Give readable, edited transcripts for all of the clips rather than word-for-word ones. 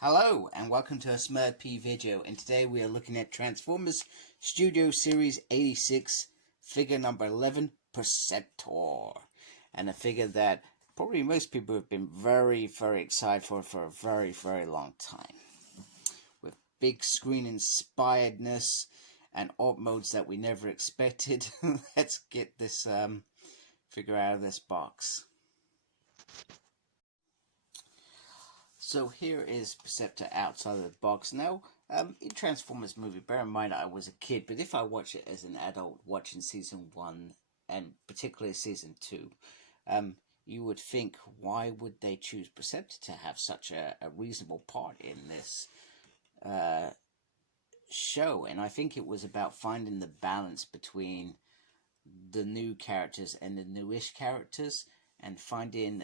Hello and welcome to a Smurp video, and today we are looking at Transformers Studio Series 86 figure number 11, Perceptor, and a figure that probably most people have been very excited for a very long time, with big screen inspiredness and alt modes that we never expected. Let's get this figure out of this box. So here is Perceptor outside of the box. Now, in Transformers movie, bear in mind I was a kid, but if I watch it as an adult watching Season 1, and particularly Season 2, you would think, why would they choose Perceptor to have such a reasonable part in this show? And I think it was about finding the balance between the new characters and the newish characters, and finding...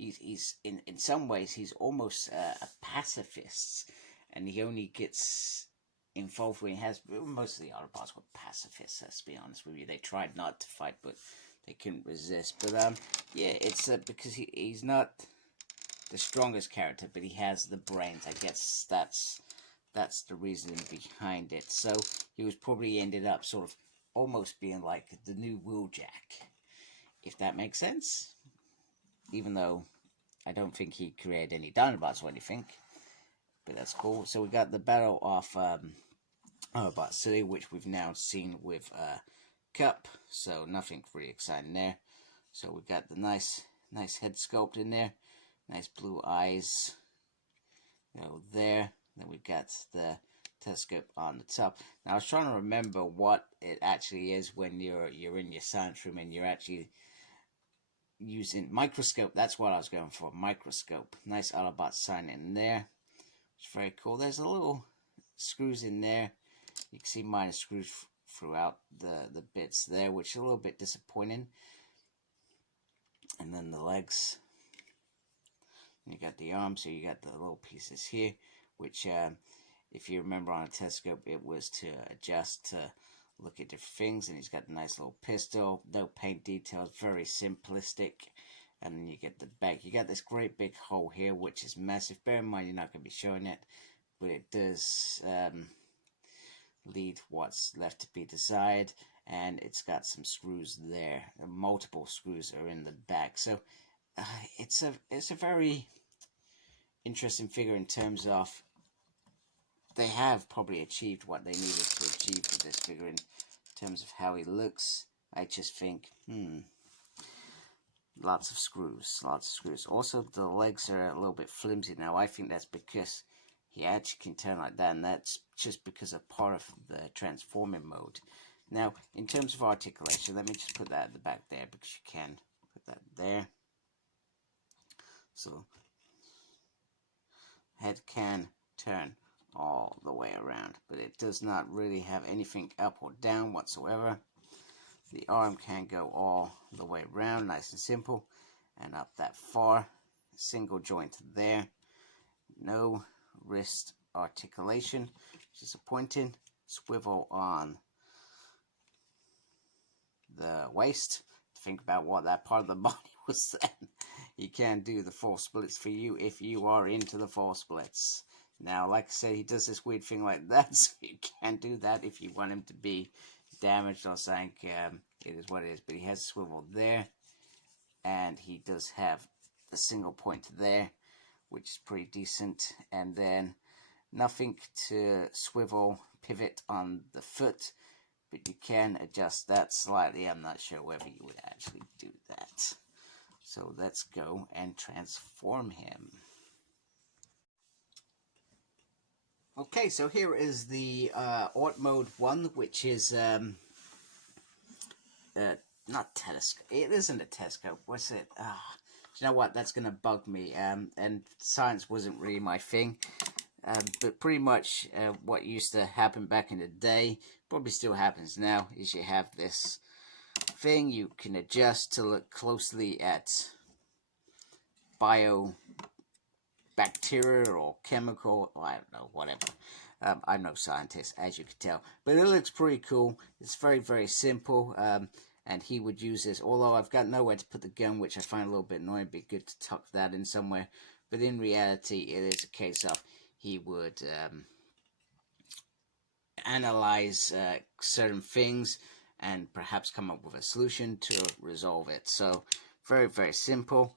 He's in some ways he's almost a pacifist, and he only gets involved when he has. Most of the other parts were pacifists. Let's be honest with you. They tried not to fight, but they couldn't resist. But yeah, it's because he's not the strongest character, but he has the brains. I guess that's the reasoning behind it. So he was probably ended up sort of almost being like the new Wheeljack, if that makes sense. Even though I don't think he created any Dinobots or anything. But that's cool. So we got the Battle of Autobot City, which we've now seen with Cup. So nothing really exciting there. So we got the nice head sculpt in there. Nice blue eyes. There. Then we got the telescope on the top. Now I was trying to remember what it actually is when you're in your science room and you're actually using microscope. That's what I was going for. Microscope. Nice Autobot sign in there. It's very cool. There's a little screws in there. You can see minor screws throughout the bits there, which is a little bit disappointing. And then the legs. And you got the arms, so you got the little pieces here, which if you remember on a telescope, it was to adjust to look at different things. And he's got a nice little pistol, no paint details, very simplistic. And then you get the back. You got this great big hole here, which is massive. Bear in mind, you're not going to be showing it, but it does lead what's left to be desired. And it's got some screws there. Multiple screws are in the back. So it's a very interesting figure in terms of they have probably achieved what they needed to achieve with this figure in terms of how he looks. I just think, lots of screws. Also, the legs are a little bit flimsy now. I think that's because he actually can turn like that, and that's just because of part of the transforming mode. Now, in terms of articulation, let me just put that at the back there, because you can put that there. So, head can turn all the way around, but it does not really have anything up or down whatsoever. The arm can go all the way around, nice and simple, and up that far. Single joint there. No wrist articulation, disappointing. Swivel on the waist. Think about what that part of the body was then. You can do the 4 splits for you if you are into the 4 splits. Now, like I said, he does this weird thing like that, so you can't do that if you want him to be damaged or something. It is what it is, but he has a swivel there, and he does have a single point there, which is pretty decent, and then nothing to swivel pivot on the foot, but you can adjust that slightly. I'm not sure whether you would actually do that. So let's go and transform him. Okay, so here is the Art Mode 1, which is, not telescope. It isn't a telescope. What's it? You know what? That's going to bug me. And science wasn't really my thing. But pretty much what used to happen back in the day, probably still happens now, is you have this thing you can adjust to look closely at bacteria or chemical, I don't know, whatever. I'm no scientist, as you can tell, but it looks pretty cool. It's very simple, and he would use this, although I've got nowhere to put the gun, which I find a little bit annoying. It'd be good to tuck that in somewhere, but in reality it is a case of he would analyze certain things and perhaps come up with a solution to resolve it. So very, very simple.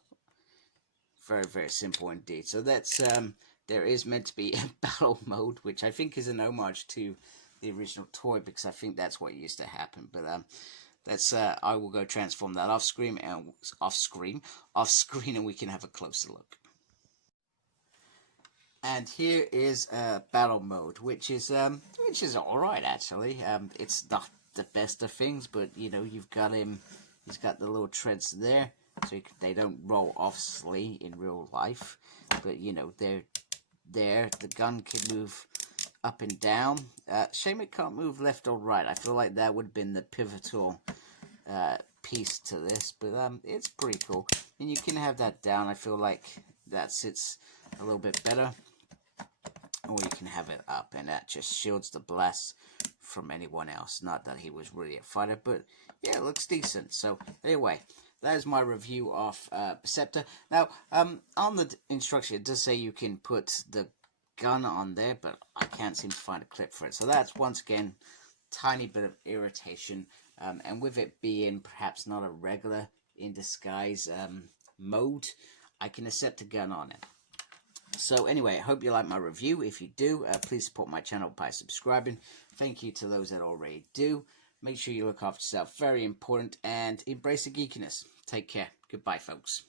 Very, very simple indeed. So that's there is meant to be a battle mode, which I think is an homage to the original toy, because I think that's what used to happen. But that's I will go transform that off screen, and we can have a closer look. And here is battle mode, which is all right actually. It's not the best of things, but you know, you've got him. He's got the little treads there, so they don't roll obviously in real life, but you know, they're there. The gun can move up and down. Shame it can't move left or right. I feel like that would have been the pivotal piece to this, but it's pretty cool. And you can have that down. I feel like that sits a little bit better. Or you can have it up, and that just shields the blast from anyone else. Not that he was really a fighter, but yeah, it looks decent. So anyway, that is my review of Perceptor. Now, on the instruction, it does say you can put the gun on there, but I can't seem to find a clip for it. So that's, once again, tiny bit of irritation. And with it being perhaps not a regular in disguise mode, I can accept a gun on it. So anyway, I hope you like my review. If you do, please support my channel by subscribing. Thank you to those that already do. Make sure you look after yourself. Very important. And embrace the geekiness. Take care. Goodbye, folks.